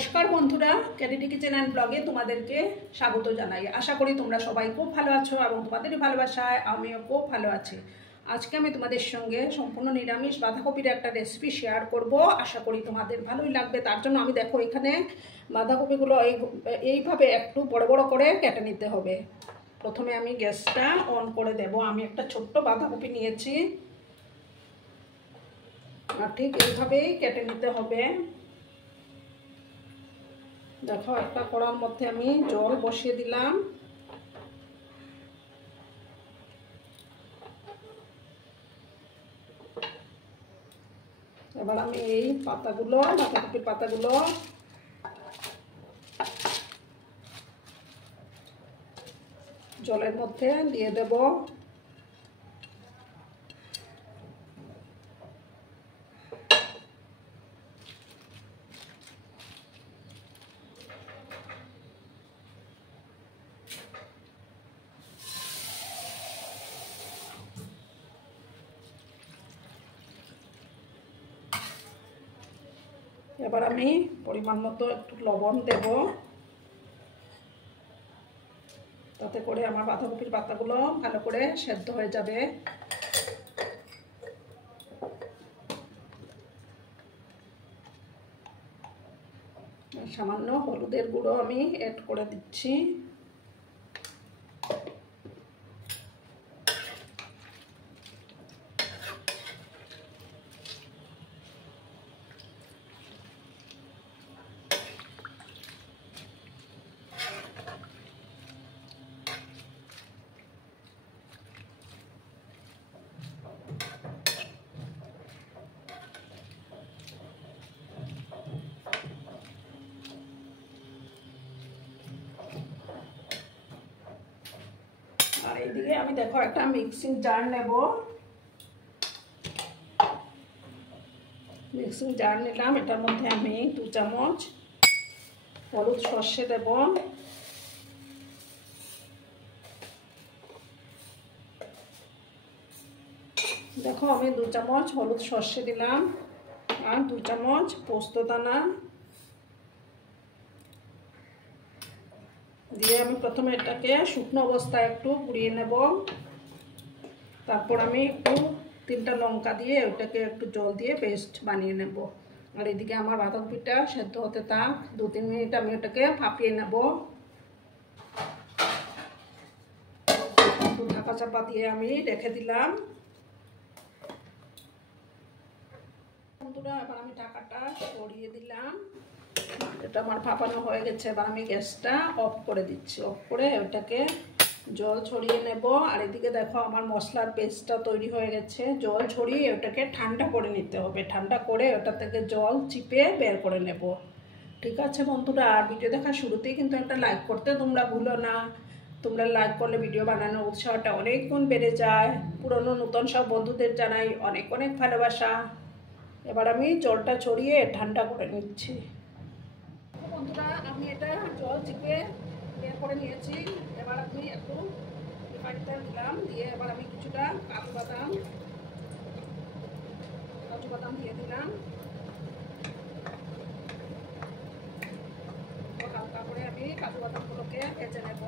নমস্কার বন্ধুরা, candy kitchen and ব্লগে তোমাদেরকে স্বাগত জানাই। আশা করি তোমরা সবাই খুব ভালো আছো এবং তোমাদের ভালোবাসায় আমিও খুব ভালো আছি। আজকে আমি তোমাদের সঙ্গে সম্পূর্ণ নিরামিষ বাঁধাকপির একটা রেসিপি শেয়ার করব। আশা করি তোমাদের ভালোই লাগবে। তার জন্য আমি দেখো এখানে বাঁধাকপিগুলো এইভাবে একটু বড় বড় করে কেটে নিতে হবে। প্রথমে আমি গ্যাসটা অন করে দেব। আমি একটা ছোট্ট বাঁধাকপি নিয়েছি আর ঠিক এইভাবেই কেটে নিতে হবে। দেখো একটা কড়ার মধ্যে আমি জল বসিয়ে দিলাম। এবার আমি এই পাতাগুলো, বাঁধাকপির পাতাগুলো জলের মধ্যে দিয়ে দেব। এবার আমি পরিমাণ মতো একটু লবণ দেব, তাতে করে আমার বাঁধাকপির পাতাগুলো ভালো করে সেদ্ধ হয়ে যাবে। সামান্য হলুদের গুঁড়ো আমি অ্যাড করে দিচ্ছি। আর এইদিকে আমি দেখো একটা মিক্সিং জার নেব। মিক্সিং জার নিলাম। এটার মধ্যে আমি 2 চামচ হলুদ সর্ষে দেব। দেখো আমি 2 চামচ হলুদ সর্ষে দিলাম আর 2 চামচ পোস্ত দানা দিয়ে আমি প্রথমে এটাকে শুকনো অবস্থায় একটু পুড়িয়ে নেব। তারপর আমি একটু 3টা লঙ্কা দিয়ে ওটাকে একটু জল দিয়ে পেস্ট বানিয়ে নেব। আর এদিকে আমার বাঁধাকপিটা সেদ্ধ হতে থাক। 2-3 মিনিট আমি ওটাকে ভাপিয়ে নেব। একটু ঢাকা চাপা দিয়ে আমি রেখে দিলাম। বন্ধুরা এবার আমি ঢাকাটা সরিয়ে দিলাম। এটা আমার ভাপানো হয়ে গেছে। এবার আমি গ্যাসটা অফ করে দিচ্ছি। অফ করে ওটাকে জল ছড়িয়ে নেব। আর এদিকে দেখো আমার মশলার পেস্টটা তৈরি হয়ে গেছে। জল ছড়িয়ে ওটাকে ঠান্ডা করে নিতে হবে। ঠান্ডা করে ওটা থেকে জল চিপে বের করে নেব। ঠিক আছে বন্ধুরা, আর ভিডিও দেখার শুরুতেই কিন্তু একটা লাইক করতে তোমরা ভুলো না। তোমরা লাইক করলে ভিডিও বানানোর উৎসাহটা অনেক গুণ বেড়ে যায়। পুরনো নতুন সব বন্ধুদের জানাই অনেক অনেক ভালোবাসা। এবার আমি জলটা ছড়িয়ে ঠান্ডা করে নিচ্ছি। বন্ধুরা আমি এটা জল চিপে বের করে নিয়েছি। এবার আমি একটু রিফাইনটা দিলাম, দিয়ে এবার আমি কিছুটা কাজু বাদাম দিয়ে দিলাম। হালকা করে আমি কাজু বাদামগুলোকে ভেজে নেব।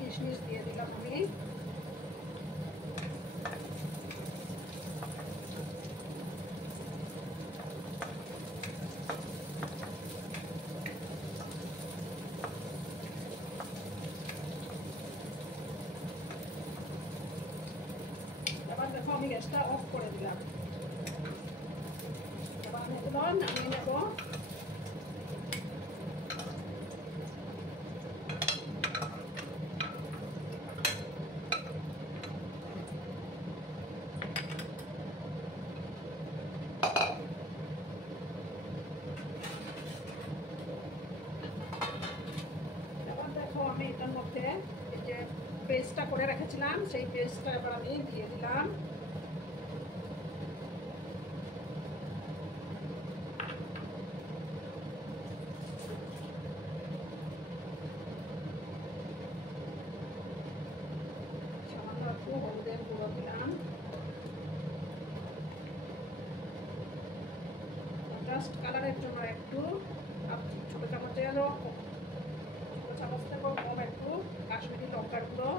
কিশমিশ দিয়ে দিলাম আমি। এবার দেখো আমি গ্যাসটা অফ করে দিলাম। এবার আমি এগুলো নামিয়ে নেব। আমি এটার মধ্যে এই যে পেস্টটা করে রেখেছিলাম সেই পেস্টটা এবার আমি দিয়ে দিলাম। গুঁড়ো দিলাম, জাস্ট কালারের জন্য একটু ছোট চামচেরও ছোট চামচ থেকেও কম একটু কাশ্মীরি লঙ্কার গুঁড়ো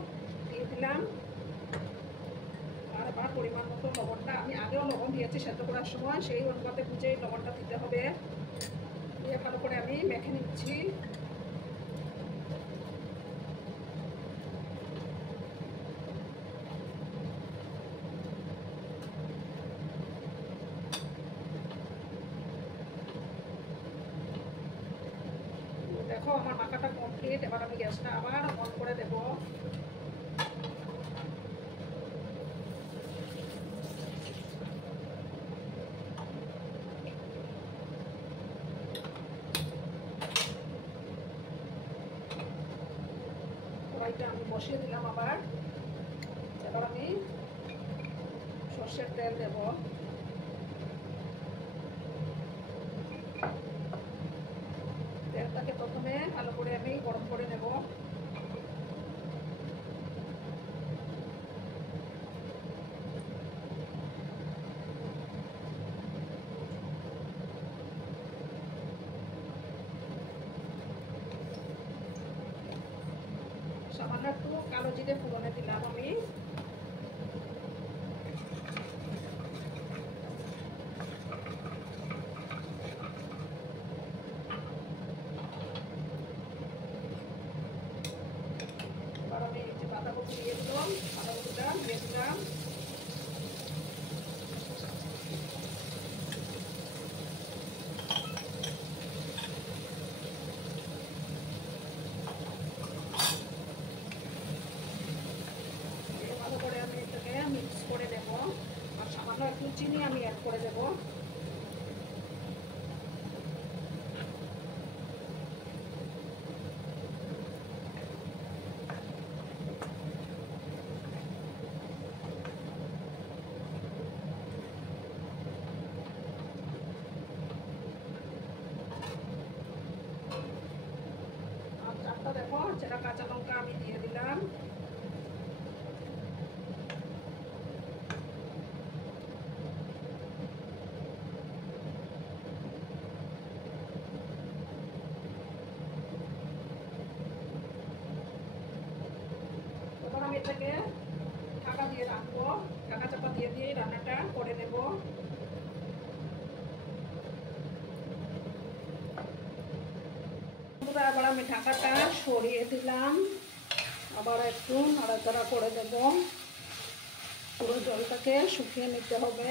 দিয়ে দিলাম। আর আমার পরিমাণ মতো লবণটা, আমি আগেও লবণ দিয়েছি সেদ্ধ করার সময়, সেই অনুপাতে বুঝেই লবণটা দিতে হবে। দিয়ে ভালো করে আমি মেখে নিচ্ছি। দেখো আমার মাখাটা কমপ্লিট। এবার আমি গ্যাসটা আবার অন করে দেব। কড়াইটা আমি বসিয়ে দিলাম আবার। এবার আমি সর্ষের তেল দেব। তেলটাকে প্রথমে ভালো করে আমি গরম করে নেব। সামান্য একটু কালো জিরে ফোড়নে দিলাম আমি। এবার আমি এই যে বাঁধাকপি দিয়ে দিলাম, বাঁধাকপিটা দিয়ে দিলাম। ভালো করে আমি এটাকে মিক্স করে দেব। আর সামান্য একটু চিনি আমি অ্যাড করে দেব। আর চারটা দেখো চেরা কাঁচা লঙ্কা আমি দিয়ে দিলাম। তখন আমি এটাকে ঢাকা দিয়ে রাখবো। ঢাকা চাপা দিয়ে দিয়ে রান্নাটা করে নেব। আবার আমি ঢাকাটা সরিয়ে দিলাম। আবার একটু নাড়াচাড়া করে দেব। পুরো জলটাকে শুকিয়ে নিতে হবে।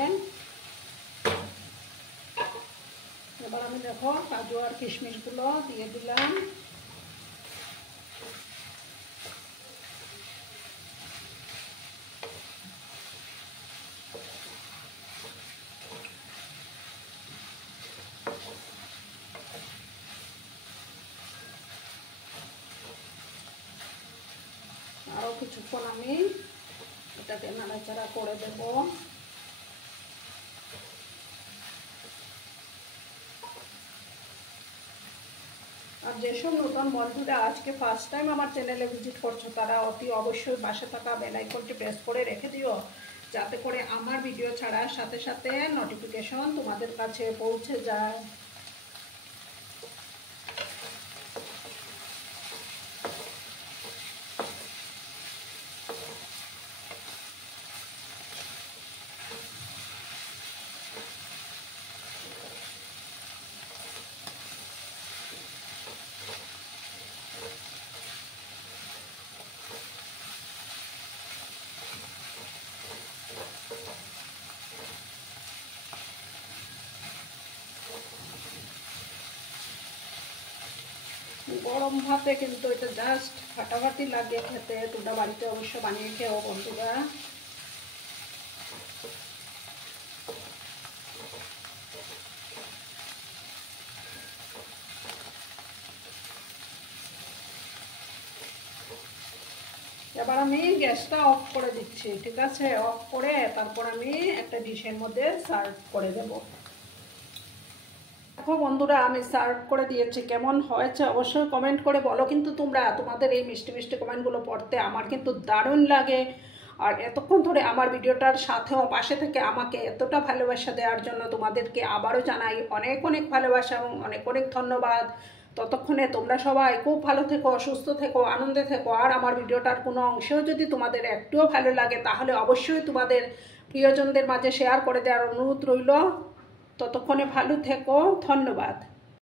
এবার আমি দেখো কাজু আর কিশমিশগুলো দিয়ে দিলাম। আরও কিছুক্ষণ আমি এটাকে নাড়াচাড়া করে দেব। আর যেসব নতুন বন্ধুরা আজকে ফার্স্ট টাইম আমার চ্যানেলে ভিজিট করছো, তারা অতি অবশ্যই পাশে থাকা বেল আইকনটি প্রেস করে রেখে দিও, যাতে করে আমার ভিডিও ছাড়ার সাথে সাথে নোটিফিকেশন তোমাদের কাছে পৌঁছে যায়। গরম ভাতে কিন্তু এটা জাস্ট ফাটাফাটি লাগে খেতে। তোমরা বাড়িতে অবশ্য বানিয়ে খেও বন্ধুরা। এবার আমি গ্যাসটা অফ করে দিচ্ছি, ঠিক আছে? অফ করে তারপর আমি একটা ডিশের মধ্যে সার্ভ করে দেব। দেখো বন্ধুরা আমি সার্ভ করে দিয়েছি। কেমন হয়েছে অবশ্যই কমেন্ট করে বলো কিন্তু তোমরা। তোমাদের এই মিষ্টি মিষ্টি কমেন্টগুলো পড়তে আমার কিন্তু দারুণ লাগে। আর এতক্ষণ ধরে আমার ভিডিওটার সাথেও পাশে থেকে আমাকে এতটা ভালোবাসা দেওয়ার জন্য তোমাদেরকে আবারও জানাই অনেক অনেক ভালোবাসা এবং অনেক অনেক ধন্যবাদ। ততক্ষণে তোমরা সবাই খুব ভালো থেকো, সুস্থ থেকো, আনন্দে থেকো। আর আমার ভিডিওটার কোনো অংশেও যদি তোমাদের একটুও ভালো লাগে তাহলে অবশ্যই তোমাদের প্রিয়জনদের মাঝে শেয়ার করে দেওয়ার অনুরোধ রইল। ততক্ষণে ভালো থেকো, ধন্যবাদ।